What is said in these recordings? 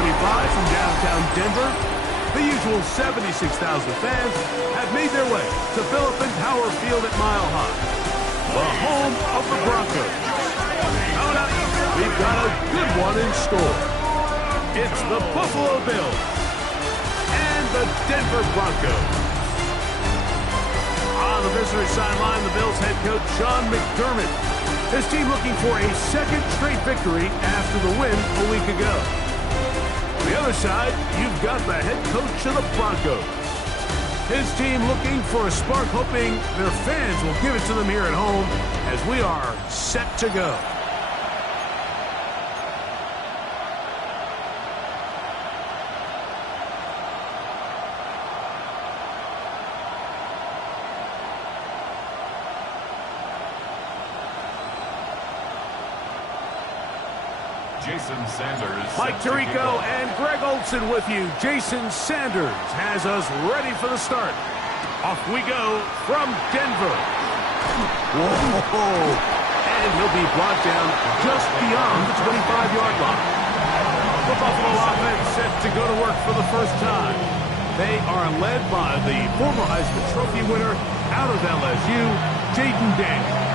25 from downtown Denver, the usual 76,000 fans have made their way to Philippine Tower Field at Mile High, the home of the Broncos. Coming up, we've got a good one in store. It's the Buffalo Bills and the Denver Broncos. On the visitor sideline, the Bills head coach Sean McDermott. His team looking for a second straight victory after the win a week ago. On the other side, you've got the head coach of the Broncos. His team looking for a spark, hoping their fans will give it to them here at home as we are set to go. Jason Sanders. Mike Tirico and Greg Olson with you. Jason Sanders has us ready for the start. Off we go from Denver. Whoa! And he'll be brought down just beyond the 25-yard line. The Buffalo offense set to go to work for the first time. They are led by the former Heisman Trophy winner out of LSU, Jaden Daniels.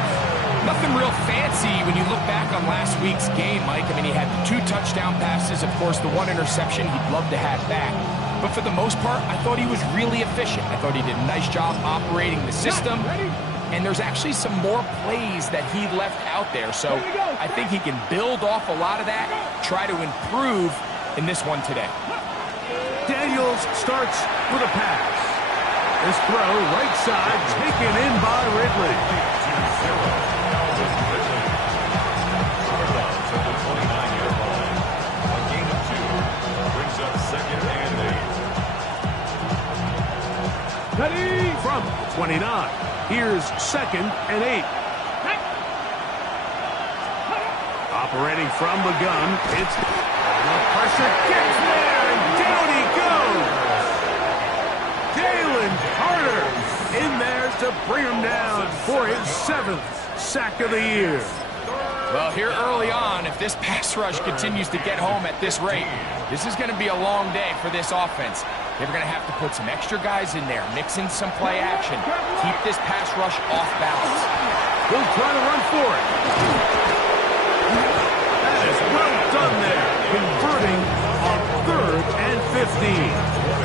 Nothing real fancy when you look back on last week's game, Mike. I mean, he had the 2 touchdown passes, of course, the 1 interception he'd love to have back. But for the most part, I thought he was really efficient. I thought he did a nice job operating the system. And there's actually some more plays that he left out there. So I think he can build off a lot of that, try to improve in this one today. Daniels starts with a pass. This throw, right side, taken in by Ridley. From 29, here's 2nd and 8. Operating from the gun, it's the pressure gets there, and down he goes. Jalen Carter in there to bring him down for his 7th sack of the year. Well, here early on, if this pass rush continues to get home at this rate, this is going to be a long day for this offense. They're going to have to put some extra guys in there, mix in some play action, keep this pass rush off balance. He'll try to run for it. That is well done there, converting on 3rd and 15.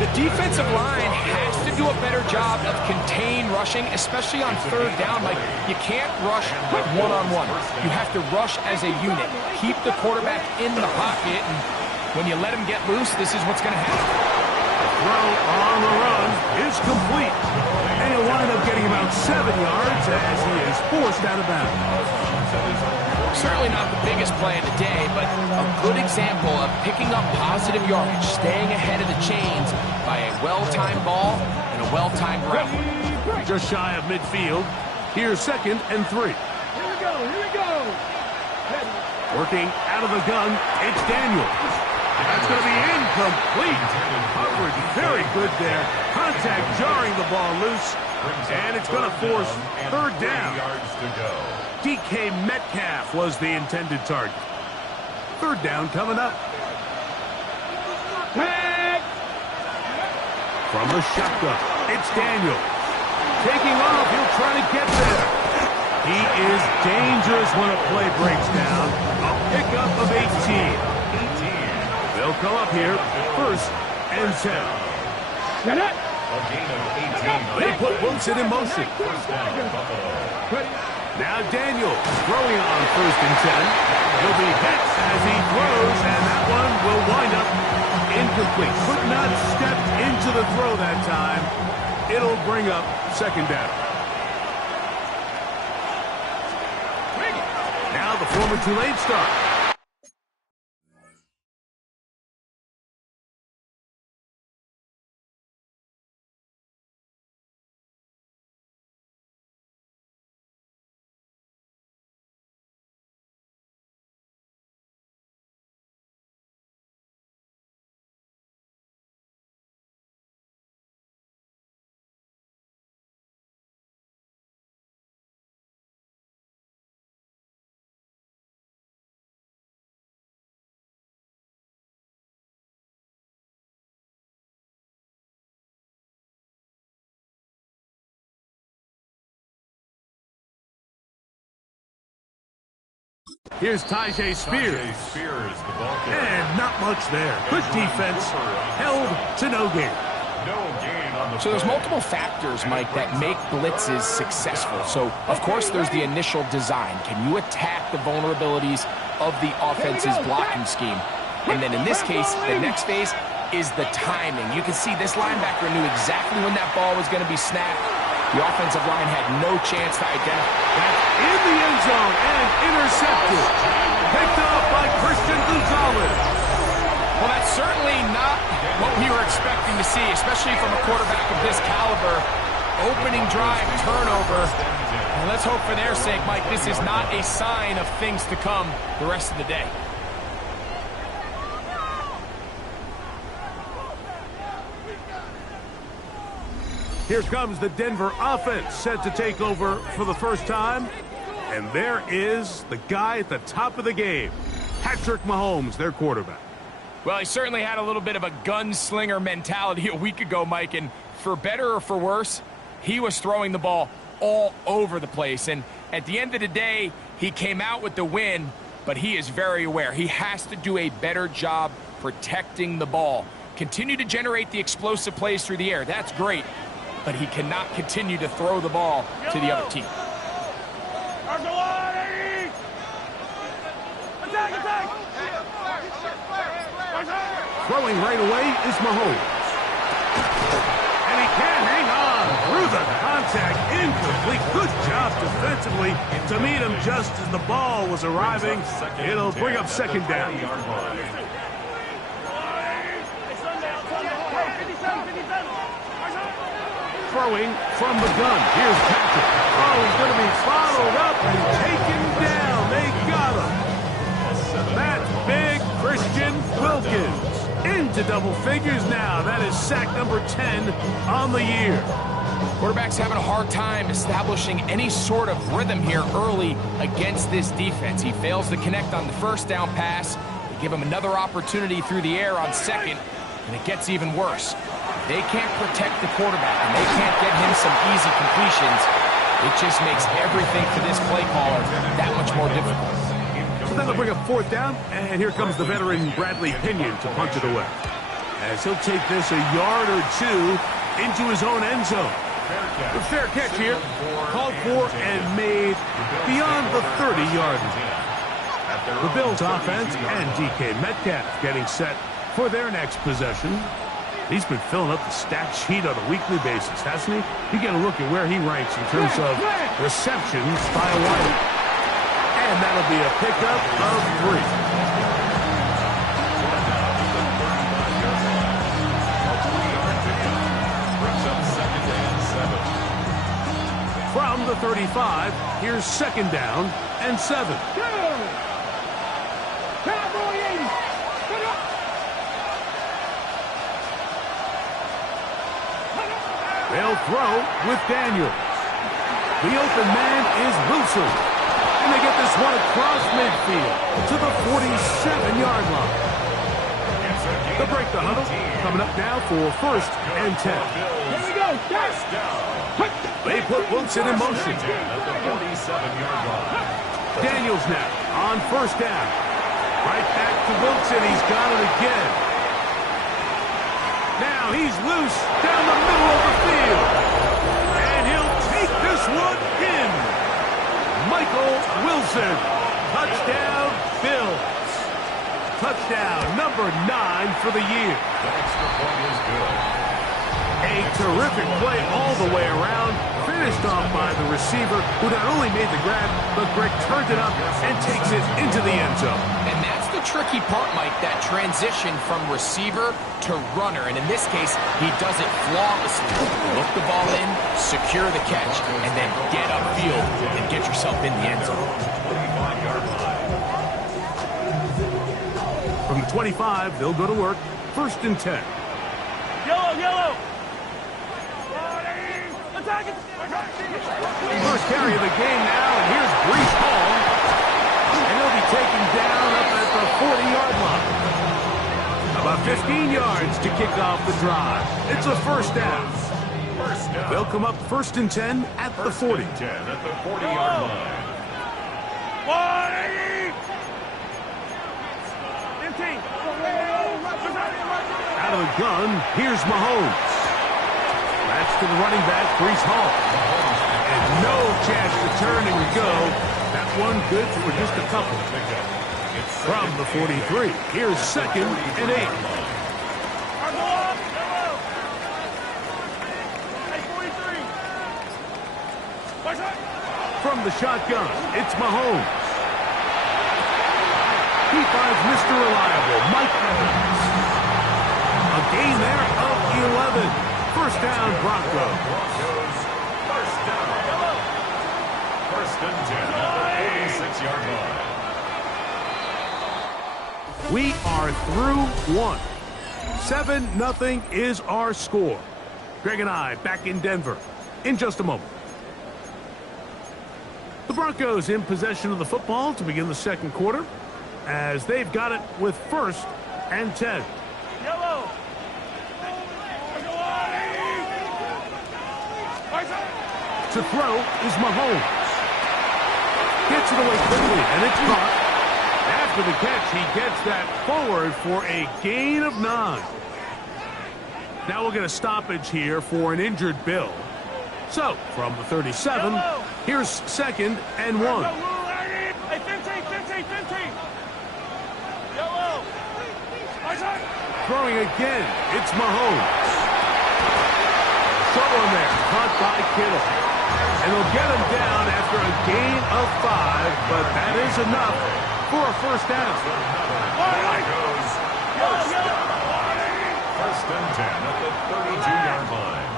The defensive line has to do a better job of contain rushing, especially on 3rd down. Like, you can't rush one-on-one. You have to rush as a unit. Keep the quarterback in the pocket, and when you let him get loose, this is what's going to happen. The throw on the run is complete. And he'll wind up getting about 7 yards as he is forced out of bounds. Certainly not the biggest play of the day, but a good example of picking up positive yardage, staying ahead of the chains by a well-timed ball and a well-timed route. Just shy of midfield. Here's 2nd and 3. Here we go. Working out of the gun, it's Daniels. That's going to be incomplete. Coverage very good there. Contact jarring the ball loose. And it's going to force 3rd down. DK Metcalf was the intended target. 3rd down coming up. From the shotgun, it's Daniels. Taking off, he'll try to get there. He is dangerous when a play breaks down. A pickup of 18. They'll come up here, 1st and 10. They put Wilson in motion. Now Daniels throwing on 1st and 10. He'll be hit as he throws, and that one will wind up incomplete. Could not step into the throw that time. It'll bring up 2nd down. Now the former Tulane star Here's Tyjae Spears. The ball carrier. And not much there. Good defense. Held to no gain. No gain on the So there's play. multiple factors, Mike, that make blitzes successful. So, of course, there's the initial design. Can you attack the vulnerabilities of the offense's blocking scheme? And then in this case, the next phase is the timing. You can see this linebacker knew exactly when that ball was going to be snapped. The offensive line had no chance to identify. That's in the end zone and intercepted. Picked up by Christian Gonzalez. Well, that's certainly not what we were expecting to see, especially from a quarterback of this caliber. Opening drive, turnover. And let's hope for their sake, Mike, this is not a sign of things to come the rest of the day. Here comes the Denver offense set to take over for the first time. And there is the guy at the top of the game, Patrick Mahomes, their quarterback. Well, he certainly had a little bit of a gunslinger mentality a week ago, Mike, and for better or for worse, he was throwing the ball all over the place. And at the end of the day, he came out with the win, but he is very aware. He has to do a better job protecting the ball. Continue to generate the explosive plays through the air. That's great, but he cannot continue to throw the ball to the other team. Throwing right away is Mahomes. And he can hang on through the contact. Incomplete. Good job defensively to meet him just as the ball was arriving. It'll bring up second down. Throwing from the gun. Here's Patrick. Oh, he's going to be followed up and taken down. They got him. That's big Christian Wilkins. Into double figures now. That is sack number 10 on the year. Quarterback's having a hard time establishing any sort of rhythm here early against this defense. He fails to connect on the first down pass. They give him another opportunity through the air on second, and it gets even worse. If they can't protect the quarterback and they can't get him some easy completions, it just makes everything for this play caller that much more difficult. So that'll bring up fourth down, and here comes the veteran Bradley Pinion to punch it away. As he'll take this a yard or two into his own end zone. A fair catch here, called for and made beyond the 30-yard line. The Bills offense and DK Metcalf getting set for their next possession. He's been filling up the stat sheet on a weekly basis, hasn't he? You get a look at where he ranks in terms of receptions by a wide. And that'll be a pickup of 3. From the 35, here's second down and 7. They'll throw with Daniels. The open man is Wilson. And they get this one across midfield to the 47-yard line. They'll break the huddle. Coming up now for first and 10. Here we go. They put Wilson in motion. Daniels now on first down. Right back to Wilson. He's got it again. Now he's loose down the middle of the field. And he'll take this one in. Michael Wilson. Touchdown, Bills. Touchdown number 9 for the year. The extra point is good. A terrific play all the way around. Finished off by the receiver, who not only made the grab, but Greg turned it up and takes it into the end zone. And that's the tricky part, Mike, that transition from receiver to runner. And in this case, he does it flawlessly. Look the ball in, secure the catch, and then get upfield and get yourself in the end zone. From the 25, they'll go to work. First and 10. Yellow. First carry of the game now, and here's Breece Hall. And he'll be taken down up at the 40-yard line. About 15 yards to kick off the drive. It's a first down. They'll come up first and 10 at the 40. 10 at the 40-yard line. Out of the gun, here's Mahomes. That's to the running back, Brees Hall. And no chance to turn and go. That one good for just a couple. From the 43, here's 2nd and 8. From the shotgun, it's Mahomes. He finds Mr. Reliable, Mike Evans. A gain there of 11. First down, Broncos. First down. First and 10 at the 86-yard line. We are through one. 7-0 is our score. Greg and I back in Denver in just a moment. The Broncos in possession of the football to begin the second quarter as they've got it with 1st and 10. Yellow. To throw is Mahomes. Gets it away quickly, and it's caught. After the catch, he gets that forward for a gain of 9. Now we'll get a stoppage here for an injured Bill. So, from the 37, here's 2nd and 1. Hey, 15. Yellow. Throwing again, it's Mahomes. Short one there, caught by Kittle. And they'll get him down after a gain of 5, but that is enough for a first down. First and 10 at the 32-yard line.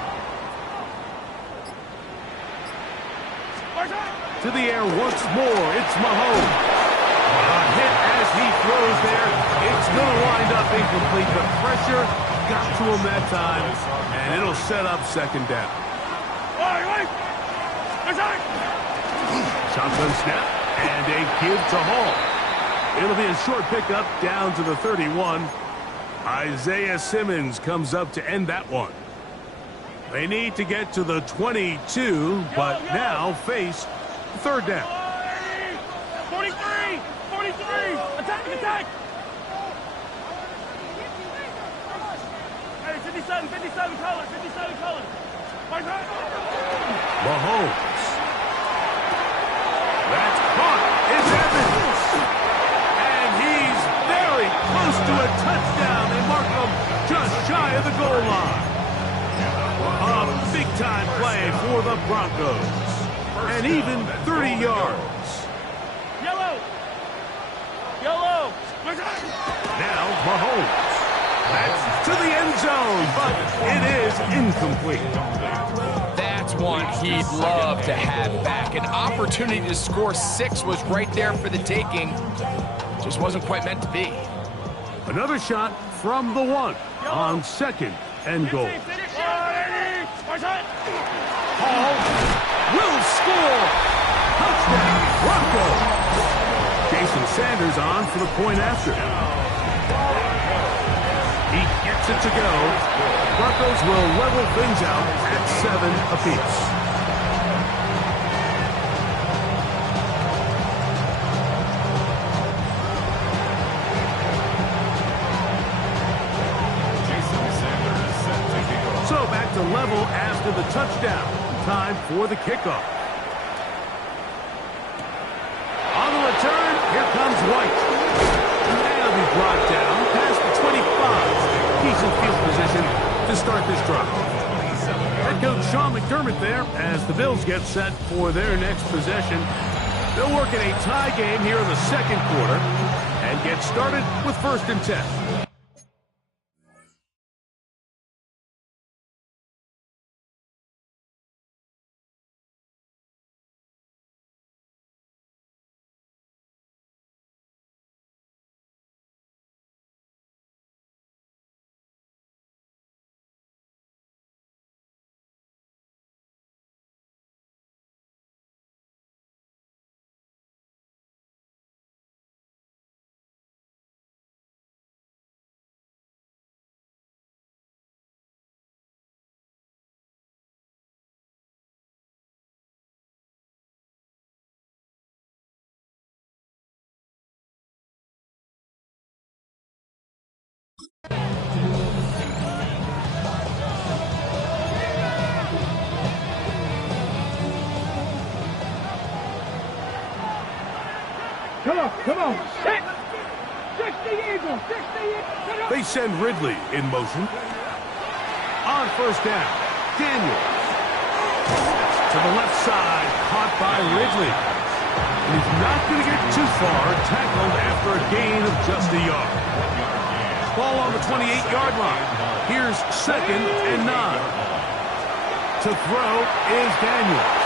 To the air once more, it's Mahomes. A hit as he throws there. It's going to wind up incomplete. The pressure got to him that time, and it'll set up 2nd down. Shotgun snap, and a give to Hall. It'll be a short pickup down to the 31. Isaiah Simmons comes up to end that one. They need to get to the 22, but now face 3rd down. 43. Attack. Hey, 57 colors. Mahomes. That's caught. It's Evans. And he's very close to a touchdown. They mark him just shy of the goal line. A big-time play for the Broncos. And even 30 yards. Yellow. Now Mahomes. That's to the end zone, but it is incomplete. That's one he'd love to have back. An opportunity to score 6 was right there for the taking. Just wasn't quite meant to be. Another shot from the 1 on 2nd and goal. Hall will score. Touchdown, Broncos. Jason Sanders on for the point after. He gets it to go. Broncos will level things out at 7 apiece. So back to level after the touchdown. Time for the kickoff. On the return, here comes White. And he'll be brought down past the 25. Decent field position to start this drive. Head coach Sean McDermott there as the Bills get set for their next possession. They'll work in a tie game here in the second quarter and get started with 1st and 10. Come on. 60 Eagles. 60 Eagles. They send Ridley in motion. On first down, Daniels. To the left side, caught by Ridley. He's not going to get too far, tackled after a gain of just a yard. Ball on the 28-yard line. Here's 2nd and 9. To throw is Daniels.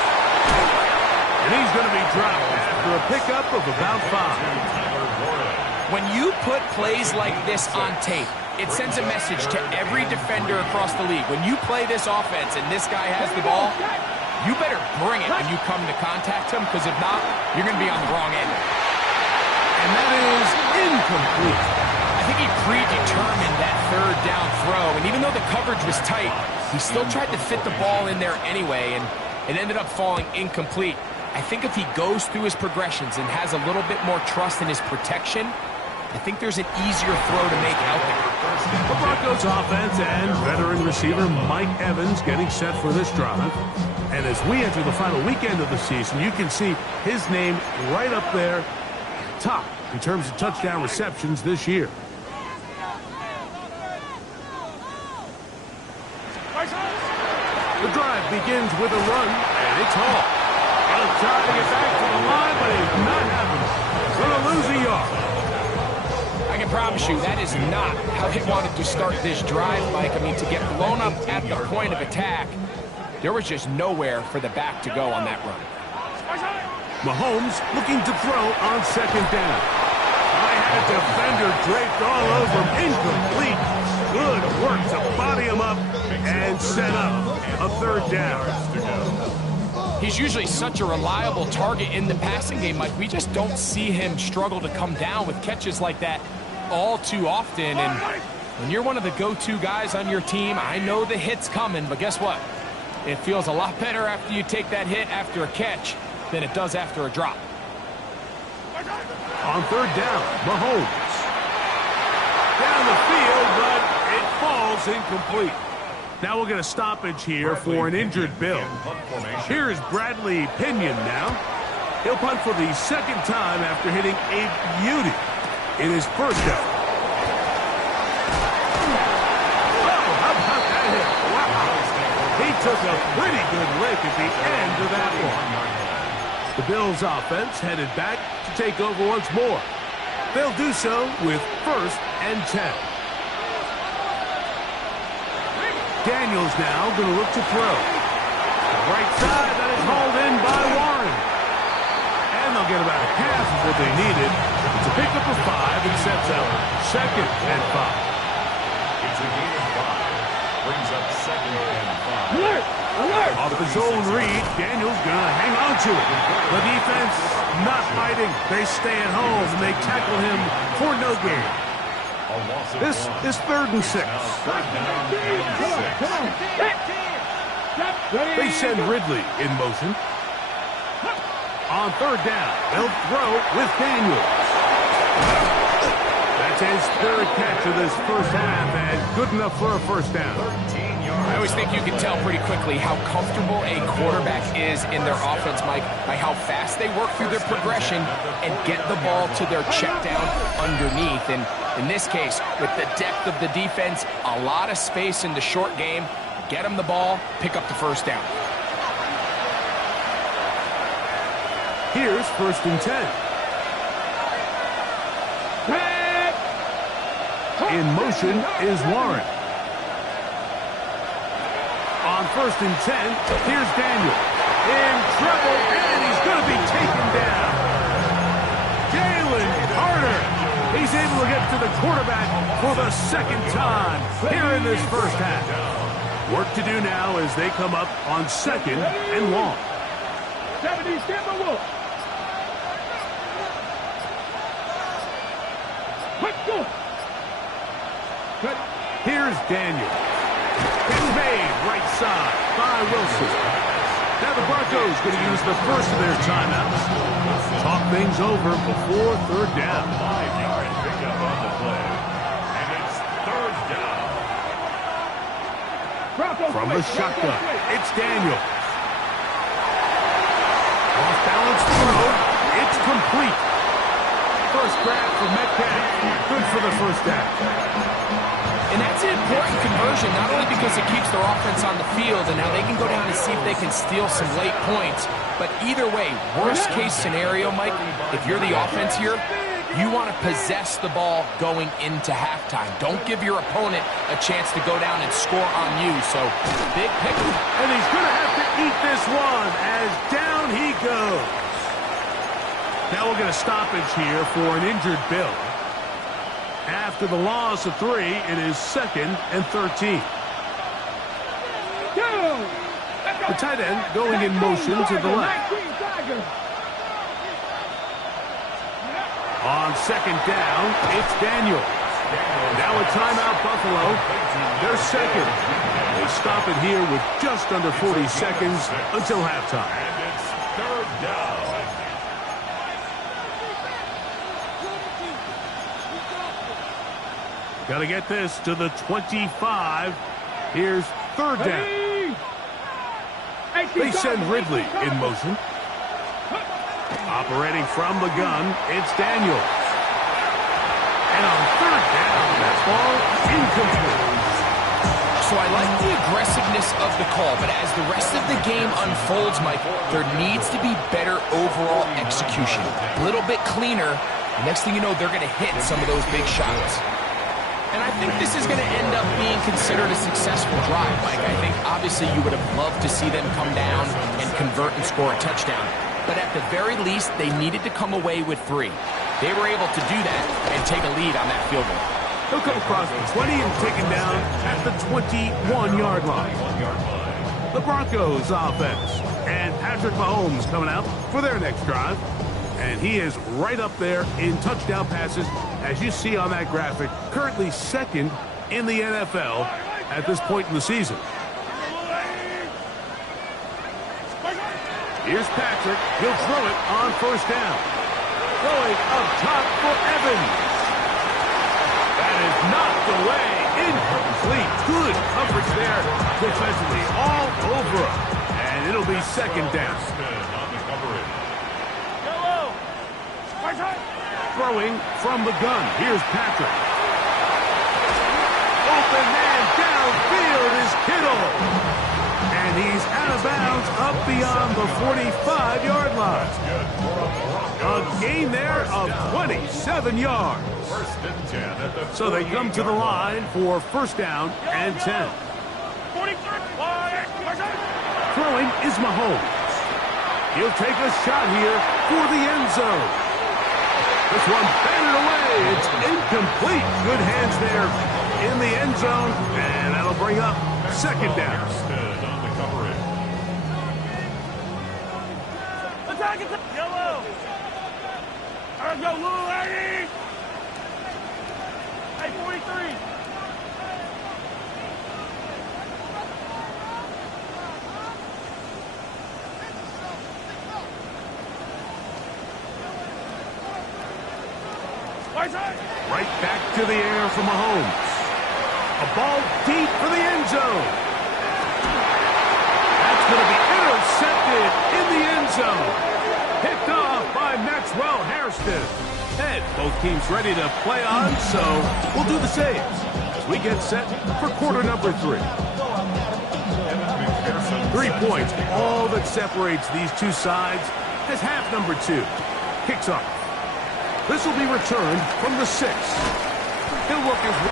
And he's going to be dropped for a pickup of about 5. When you put plays like this on tape, it sends a message to every defender across the league. When you play this offense and this guy has the ball, you better bring it when you come to contact him, because if not, you're going to be on the wrong end. And that is incomplete. I think he predetermined that 3rd down throw, and even though the coverage was tight, he still tried to fit the ball in there anyway, and it ended up falling incomplete. I think if he goes through his progressions and has a little bit more trust in his protection, I think there's an easier throw to make out there. The Broncos offense and veteran receiver Mike Evans getting set for this drive. And as we enter the final weekend of the season, you can see his name right up there top in terms of touchdown receptions this year. The drive begins with a run, and it's Hall. He'll try to get back to the line, but he's not having it. Going to lose a yard. I can promise you that is not how he wanted to start this drive, Mike. I mean, to get blown up at the point of attack, there was just nowhere for the back to go on that run. Mahomes looking to throw on 2nd down. I had a defender draped all over him. Incomplete. Good work to body him up and set up a 3rd down. He's usually such a reliable target in the passing game, Mike. We just don't see him struggle to come down with catches like that all too often. And when you're one of the go-to guys on your team, I know the hit's coming, but guess what? It feels a lot better after you take that hit after a catch than it does after a drop. On 3rd down, Mahomes. Down the field, but it falls incomplete. Now we'll get a stoppage here for an injured Bill. Here's Bradley Pinion now. He'll punt for the 2nd time after hitting a beauty in his first effort. Oh, how about that hit? Wow. He took a pretty good lick at the end of that one. The Bills' offense headed back to take over once more. They'll do so with 1st and 10. Daniels now going to look to throw. The right side, that is hauled in by Warren. And they'll get about half of what they needed. It's a pickup of 5 and sets up 2nd and 5. It's a gain of 5. Brings up 2nd and 5. Alert! Alert! Off the zone read, Daniels going to hang on to it. The defense not fighting. They stay at home and they tackle him for no gain. This is 3rd and 6. Come on. They send Ridley in motion. On 3rd down, they'll throw with Daniels. That's his 3rd catch of this first half, and good enough for a 1st down. I always think you can tell pretty quickly how comfortable a quarterback is in their offense, Mike, by how fast they work through their progression and get the ball to their check down underneath. And in this case, with the depth of the defense, a lot of space in the short game, get them the ball, pick up the 1st down. Here's 1st and 10. In motion is Warren. On 1st and 10, here's Daniel. In trouble, and he's going to be taken down. Jalen Carter. He's able to get to the quarterback for the 2nd time here in this first half. Work to do now as they come up on 2nd and long. 70, stand by Wolf. Let's go. Here's Daniel. It's made right side by Wilson. Now the Broncos going to use the first of their timeouts. Talk things over before 3rd down. 5-yard pickup on the play. And it's 3rd down. From the shotgun, it's Daniel. Off balance throw. It's complete. first grab for Metcalf. Good for the first down. And that's an important conversion, not only because it keeps their offense on the field, and now they can go down and see if they can steal some late points. But either way, worst case scenario, Mike, if you're the offense here, you want to possess the ball going into halftime. Don't give your opponent a chance to go down and score on you. So, big pick. And he's going to have to eat this one as down he goes. Now we'll get a stoppage here for an injured Bill. After the loss of 3, it is 2nd and 13. The tight end going in motion to the left. On 2nd down, it's Daniels. Now a timeout, Buffalo. They're 2nd. They stop it here with just under 40 seconds until halftime. And it's 3rd down. Got to get this to the 25. Here's 3rd down. They send Ridley in motion. Operating from the gun, it's Daniels. And on 3rd down, that ball incomplete. So I like the aggressiveness of the call, but as the rest of the game unfolds, Mike, there needs to be better overall execution. A little bit cleaner. Next thing you know, they're going to hit some of those big shots. And I think this is going to end up being considered a successful drive, Mike. I think obviously you would have loved to see them come down and convert and score a touchdown. But at the very least, they needed to come away with 3. They were able to do that and take a lead on that field goal. He'll come across the 20 and taken down at the 21-yard line. The Broncos offense. And Patrick Mahomes coming out for their next drive. And he is right up there in touchdown passes, as you see on that graphic. Currently 2nd in the NFL at this point in the season. Here's Patrick. He'll throw it on 1st down. Throwing up top for Evans. That is knocked away. Incomplete. Good coverage there defensively all over him. And it'll be 2nd down. Throwing from the gun. Here's Patrick. Open man downfield is Kittle. And he's out of bounds up beyond the 45-yard line. A gain there of 27 yards. So they come to the line for 1st down and 10. Throwing is Mahomes. He'll take a shot here for the end zone. This one batted away. It's incomplete. Good hands there in the end zone. And that'll bring up 2nd down. Yellow. Let's go, little lady. Hey, 43. Right back to the air for Mahomes. A ball deep for the end zone. That's going to be intercepted in the end zone. Picked off by Maxwell Hairston. And both teams ready to play on, so we'll do the same as we get set for quarter number 3. 3 points, all that separates these two sides, as half number 2 kicks off. This will be returned from the 6. He'll work his way.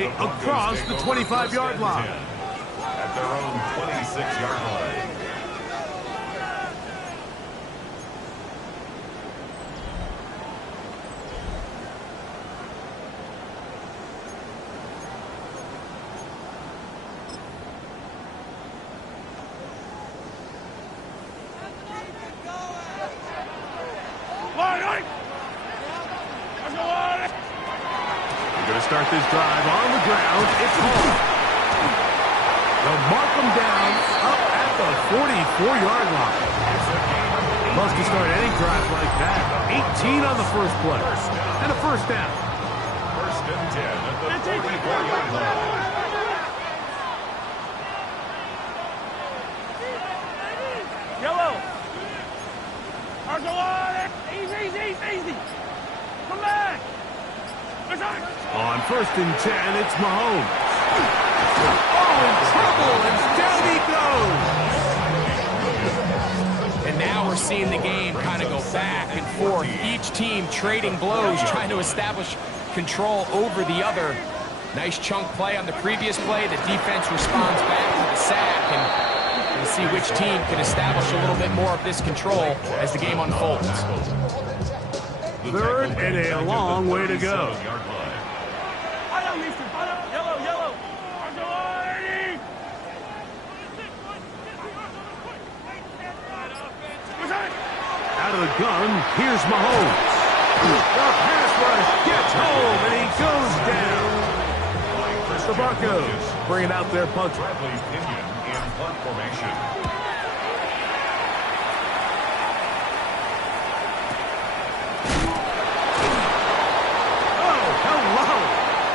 across the 25-yard line. At their own 26-yard line. Start this drive on the ground. It's home. They'll mark them down up at the 44-yard line. Must to start any drive like that. 18 on the first play. And a first down. First and 10 at the 44-yard line. Yellow. Argo on. Easy. Come back. On first and 10, it's Mahomes. Oh, in trouble, and down he goes. And now we're seeing the game kind of go back and forth. Each team trading blows, trying to establish control over the other. Nice chunk play on the previous play. The defense responds back to the sack, and we'll see which team can establish a little bit more of this control as the game unfolds. Third and a long way to go. Yellow. Out of the gun, here's Mahomes. The pass rush gets home, and he goes down. The Broncos bringing out their punter. In punt formation.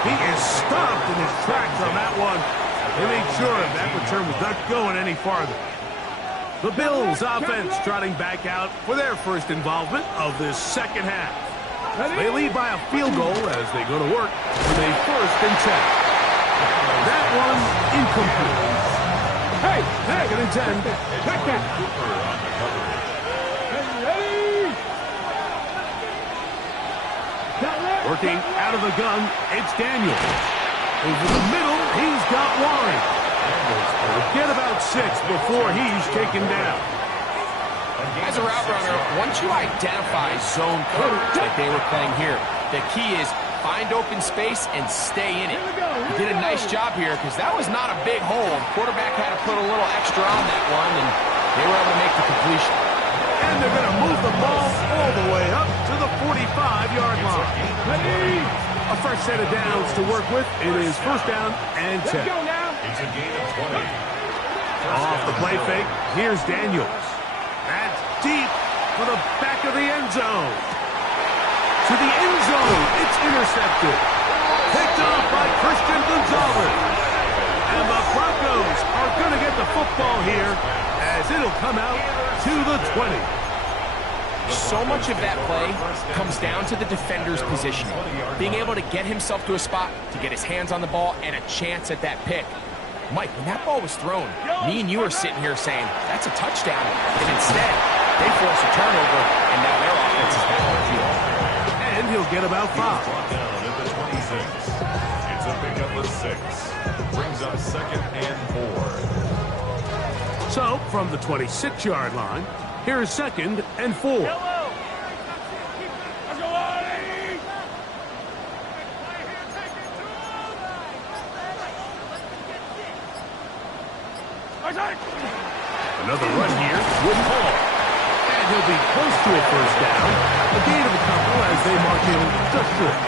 He is stopped in his tracks on that one. They made sure that return was not going any farther. The Bills offense trotting back out for their first involvement of this second half. They lead by a field goal as they go to work with a first and 10. That one incomplete. Hey, second and 10. Check that. Working out of the gun, it's Daniels. Over the middle, he's got Warren. Forget about 6 before he's taken down. As a route runner, once you identify zone coverage like they were playing here, the key is find open space and stay in it. He did a nice job here because that was not a big hole. Quarterback had to put a little extra on that one, and they were able to make the completion. And they're going to move the ball all the way up to the 45-yard line. A fresh set of downs to work with. It is first down and 10. It's a gain of 20. Off the play fake, here's Daniels. That's deep for the back of the end zone. To the end zone, it's intercepted. Picked off by Christian Gonzalez. And the Broncos are going to get the football here as it'll come out to the 20. So much of that play comes down to the defender's positioning. Being able to get himself to a spot to get his hands on the ball and a chance at that pick. Mike, when that ball was thrown, me and you are sitting here saying, that's a touchdown. And instead, they force a turnover, and now their offense is back on the field. And he'll get about 5. Brought down at the 26. It's a pickup of 6. Brings up second and 4. So, from the 26-yard line, here's second and 4. Another run here with Hall. And he'll be close to a first down. A gain of a couple as they mark him just short.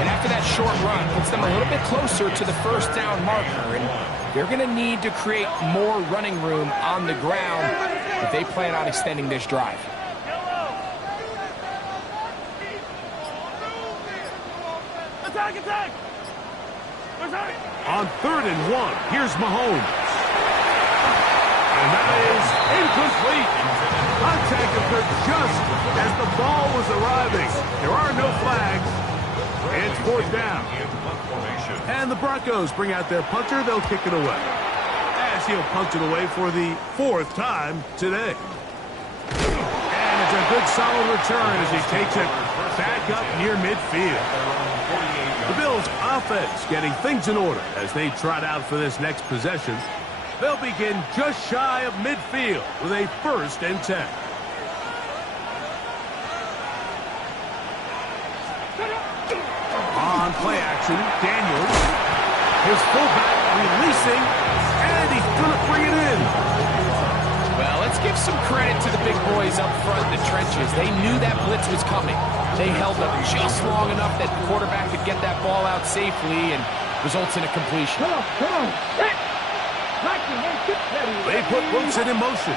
And after that short run, puts them a little bit closer to the first down marker. And they're going to need to create more running room on the ground if they plan on extending this drive. Attack! On 3rd and 1, here's Mahomes. And that is incomplete. Contact occurred just as the ball was arriving. There are no flags. It's 4th down. And the Broncos bring out their punter. They'll kick it away. As he'll punt it away for the 4th time today. And it's a good solid return as he takes it back up near midfield. The Bills offense getting things in order as they trot out for this next possession. They'll begin just shy of midfield with a 1st and 10. On play action, Daniels. His fullback releasing, and he's going to bring it in. Well, let's give some credit to the big boys up front in the trenches. They knew that blitz was coming. They held up just long enough that the quarterback could get that ball out safely and results in a completion. Come on. They put Wilson in motion.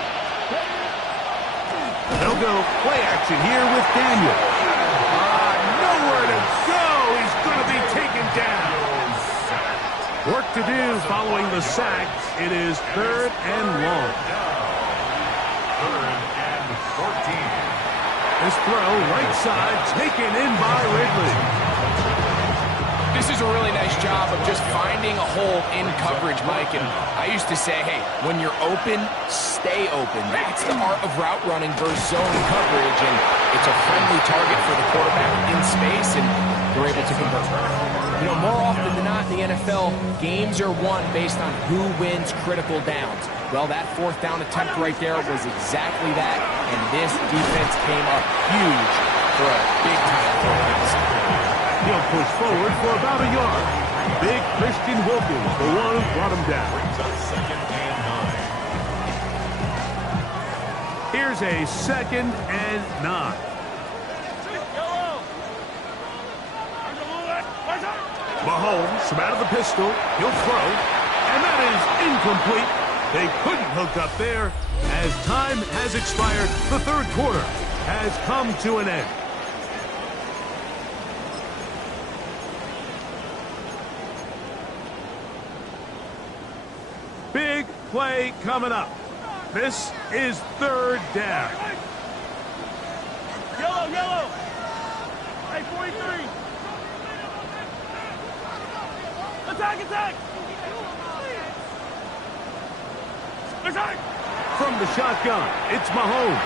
They'll go play action here with Daniel. Nowhere to go. He's going to be taken down. Work to do following the sack. It is 3rd and long. 3rd and 14. This throw, right side, taken in by Ridley. This is a really nice job of just finding a hole in coverage, Mike. And I used to say, hey, when you're open, stay open. That's the art of route running versus zone coverage. And it's a friendly target for the quarterback in space, and they're able to convert. You know, more often than not in the NFL, games are won based on who wins critical downs. Well, that 4th down attempt right there was exactly that, and this defense came up huge for a big-time throw. He'll push forward for about a yard. Big Christian Wilkins, the one who brought him down. Brings up 2nd and 9. Here's a 2nd and 9. Mahomes from out of the pistol. He'll throw, and that is incomplete. They couldn't hook up there. As time has expired, the 3rd quarter has come to an end. Big play coming up. This is 3rd down. Yellow. Hey, 43. Attack. From the shotgun, it's Mahomes.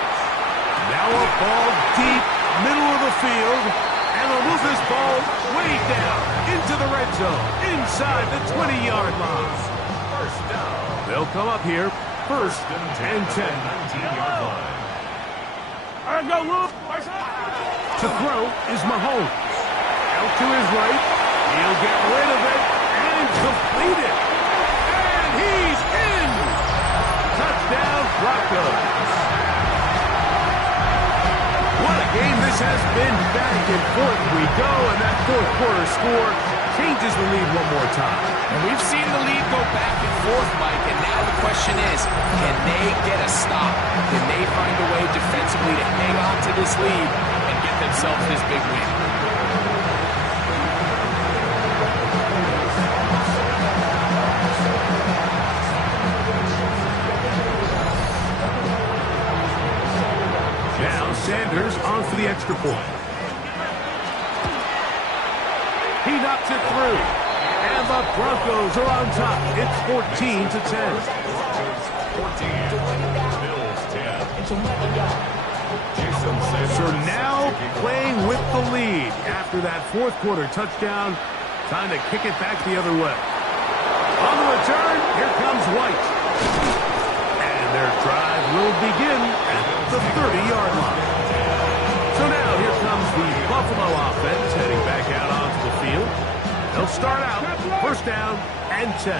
Now a ball deep, middle of the field, and they'll move this ball way down into the red zone, inside the 20-yard line. 1st down. They'll come up here, 1st and 10. 19-yard line. All right, go, Luke. To throw is Mahomes. Out to his right. He'll get rid of it and complete it. And he's in. Touchdown, Broncos. What a game this has been. Back and forth we go, and that 4th quarter score changes the lead one more time. And we've seen the lead go back and forth, Mike, and now the question is, can they get a stop? Can they find a way defensively to hang on to this lead and get themselves this big win? Now Sanders on for the extra point. He knocks it through. And the Broncos are on top. It's 14 to 10. 14. Bills 10. So now playing with the lead after that 4th quarter touchdown. Time to kick it back the other way. On the return, here comes White. And their drive will begin at the 30-yard line. So now here comes the Buffalo offense heading back out onto the field. They'll start out 1st down and 10.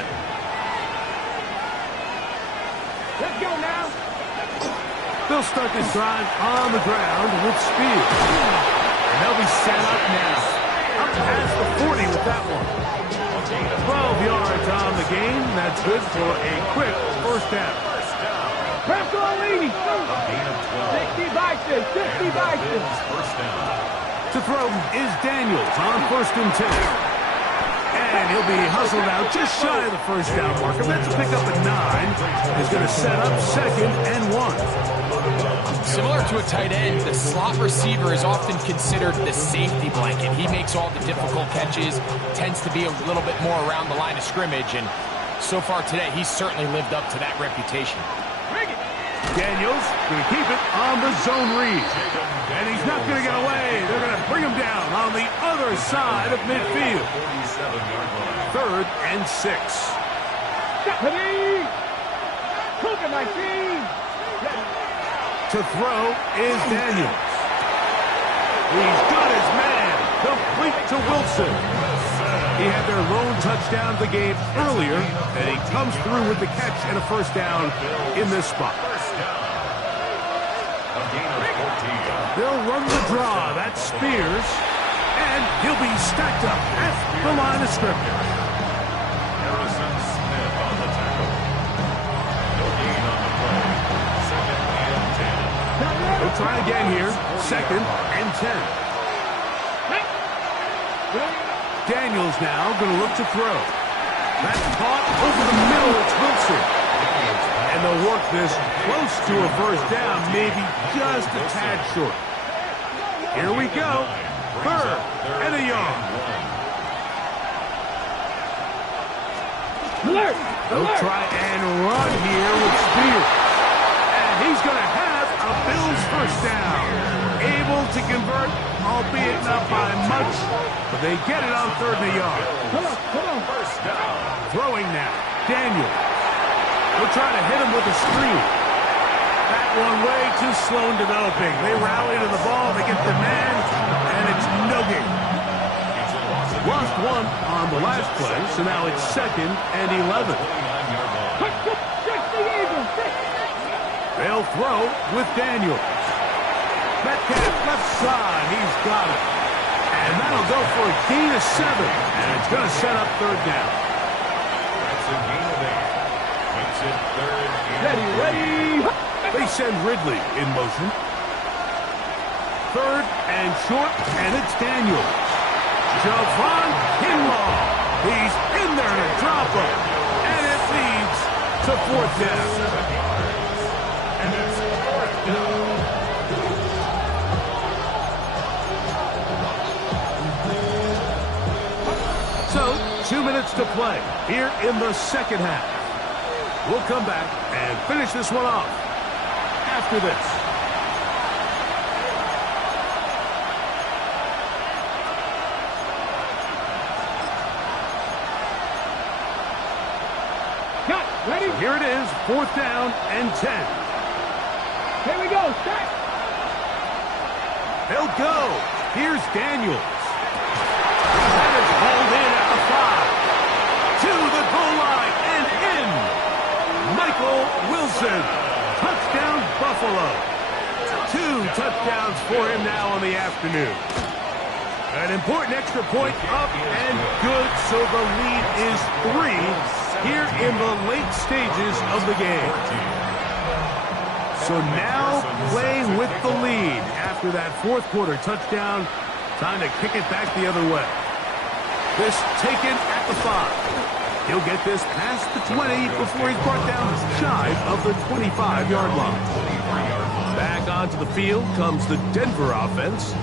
Let's go now. They'll start this drive on the ground with speed. And they'll be set up now. Up past the 40 with that one. 12 yards on the game. That's good for a quick 1st down. Press on leading. A gain of 12. 60 Bison. 60 Bison. 1st down. To throw is Daniels on 1st and 10. And he'll be hustled out just shy of the 1st down marker. That's a pickup at 9. He's going to set up 2nd and 1. Similar to a tight end, the slot receiver is often considered the safety blanket. He makes all the difficult catches, tends to be a little bit more around the line of scrimmage, and so far today, he's certainly lived up to that reputation. Daniels going to keep it on the zone read. And he's not going to get away. They're going to bring him down on the other side of midfield. 3rd and 6. Cooking my team. To throw is Daniels. He's got his man. Complete to Wilson. He had their lone touchdown of the game earlier, and he comes through with the catch and a first down in this spot. They'll run the draw. That's Spears. And he'll be stacked up at the line of scrimmage. Harrison Smith on the tackle. No gain on the play. 2nd and 10. They'll try again here. 2nd and 10. Daniels now going to look to throw. That's caught over the middle. It's Wilson. And they'll work this close to a first down, maybe just a tad short. Here we go. 3rd and a yard. They'll try and run here with Spears. And he's going to have a Bills first down. Able to convert, albeit not by much, but they get it on 3rd and a yard. Come on. First down. Throwing now. Daniels. They'll try to hit him with a screen. That one way too slow in developing. They rally to the ball, they get the man, and it's no gain. Lost one on the last play, so now it's 2nd and 11. They'll throw with Daniels. Metcalf left side, he's got it. And that'll go for a gain of 7, and it's going to set up 3rd down. That's a gain of 8. Makes it 3rd and Ready. They send Ridley in motion. 3rd and short, and it's Daniels. Javon Kinlaw. He's in there to drop him. And it leads to 4th down. And it's 4th down. So, 2 minutes to play here in the 2nd half. We'll come back and finish this one off after this. Ready? Here it is, 4th down and 10. Here we go. Set. They'll go. Here's Daniels. That is hauled in at the 5. To the goal line and in. Michael Wilson. Touchdown, Buffalo. 2 touchdowns for him now on the afternoon. An important extra point up and good, so the lead is 3 here in the late stages of the game. So now playing with the lead after that 4th quarter touchdown. Time to kick it back the other way. This taken at the 5. He'll get this past the 20 before he's brought down shy of the 25-yard line. Back onto the field comes the Denver offense.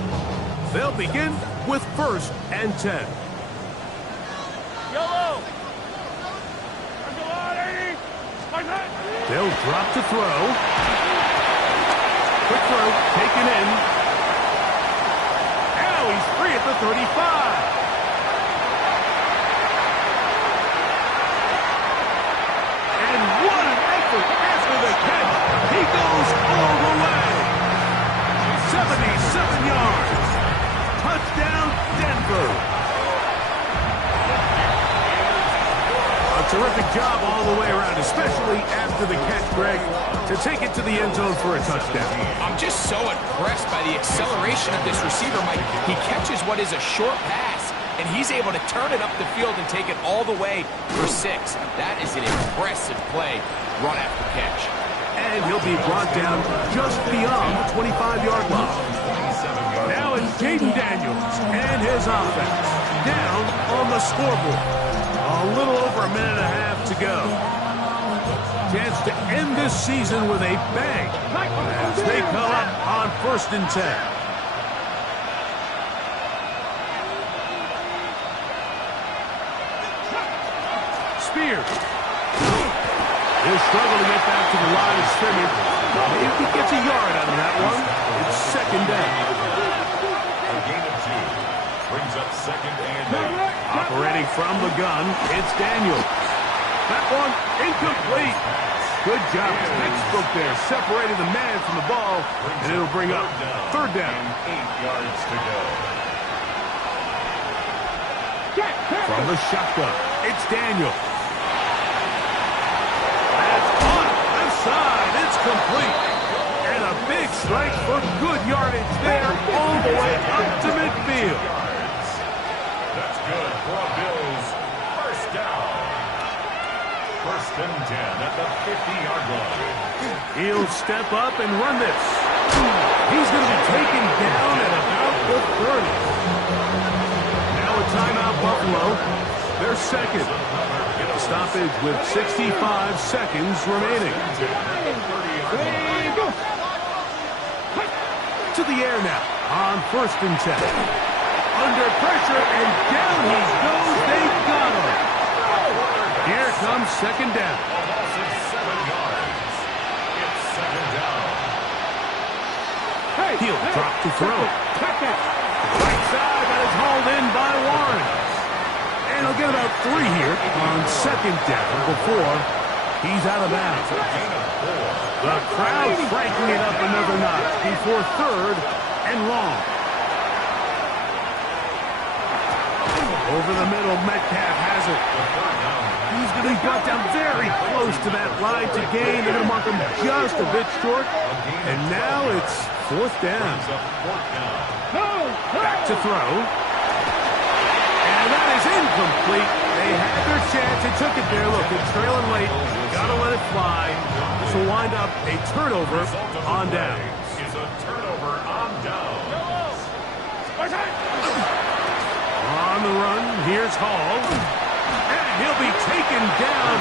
They'll begin with 1st and 10. Yellow. They'll drop to throw. Quick throw taken in. Now he's free at the 35. And what an effort after the catch. He goes all the way. 77 yards. Touchdown, Denver. A terrific job all the way around, especially after the catch, Greg, to take it to the end zone for a touchdown. I'm just so impressed by the acceleration of this receiver, Mike. He catches what is a short pass, and he's able to turn it up the field and take it all the way for 6. That is an impressive play, run after catch. And he'll be brought down just beyond the 25-yard line. Now it's Jaden Daniels and his offense down on the scoreboard. A little over a minute and a half to go. Chance to end this season with a bang as they come up on 1st and 10. Spears. He'll struggle to get back to the line of scrimmage. If he gets a yard out of that one, it's second down. A gain of 2 brings up second and 8. Operating from the gun, it's Daniel. That one incomplete. Good job. Textbook there, separating the man from the ball, and it'll bring up third down. 8 yards to go. From the shotgun, it's Daniel. That's caught. Left side. It's complete. And a big strike for good yardage there all the way up to midfield. That's good for a Bills first down. First and 10 at the 50-yard line. He'll step up and run this. He's going to be taken down at about the 30. Now a timeout, Buffalo. They're second. Get the stoppage with 65 seconds remaining. To the air now on first and 10. Under pressure, and down he goes. They got him. Here comes second down. A loss of 7 yards. It's second down. He'll drop to throw. Right side, that is hauled in by Warren. And he'll get about 3 here on second down before he's out of bounds. The crowd cranking it up another notch before third and long. Over the middle, Metcalf has it. He's going to be brought down very close to that line to gain. They're going to mark him just a bit short. And now it's fourth down. Back to throw. And that is incomplete. They had their chance. They took it there. Look, it's trailing late. Got to let it fly. This will wind up a turnover on down. Is a turnover on down. On the run, here's Hall. And he'll be taken down.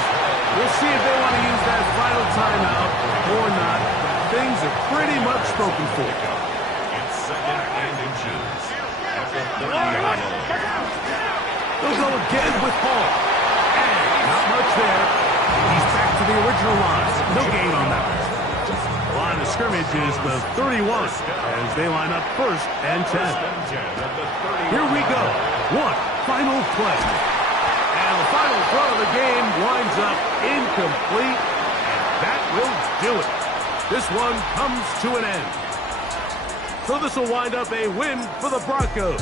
We'll see if they want to use that final timeout or not. Things are pretty much spoken for. It's second and inches. At the 30-yard line. They'll go again with Hall. And not much there. He's back to the original line. No gain on that one. The line of scrimmage is the 31 as they line up first and 10. Here we go. One final play. And the final throw of the game winds up incomplete. And that will do it. This one comes to an end. So this will wind up a win for the Broncos.